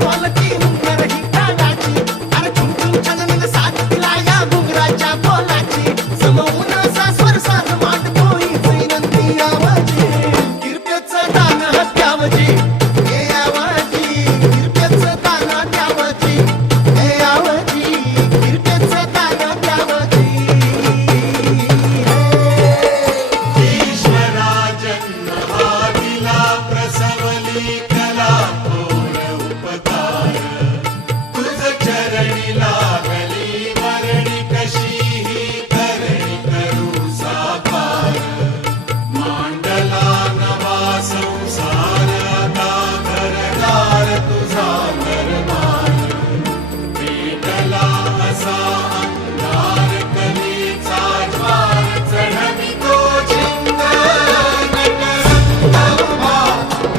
ढोलकी हुंदर ही तालाची, अरे झुमझुम छानन साथ दिला या घुंगराच्या बोलाची, समवून असा स्वर साज मांडतो ही विनंती आवाजी, कीर्तेचं दान हत्यावजी.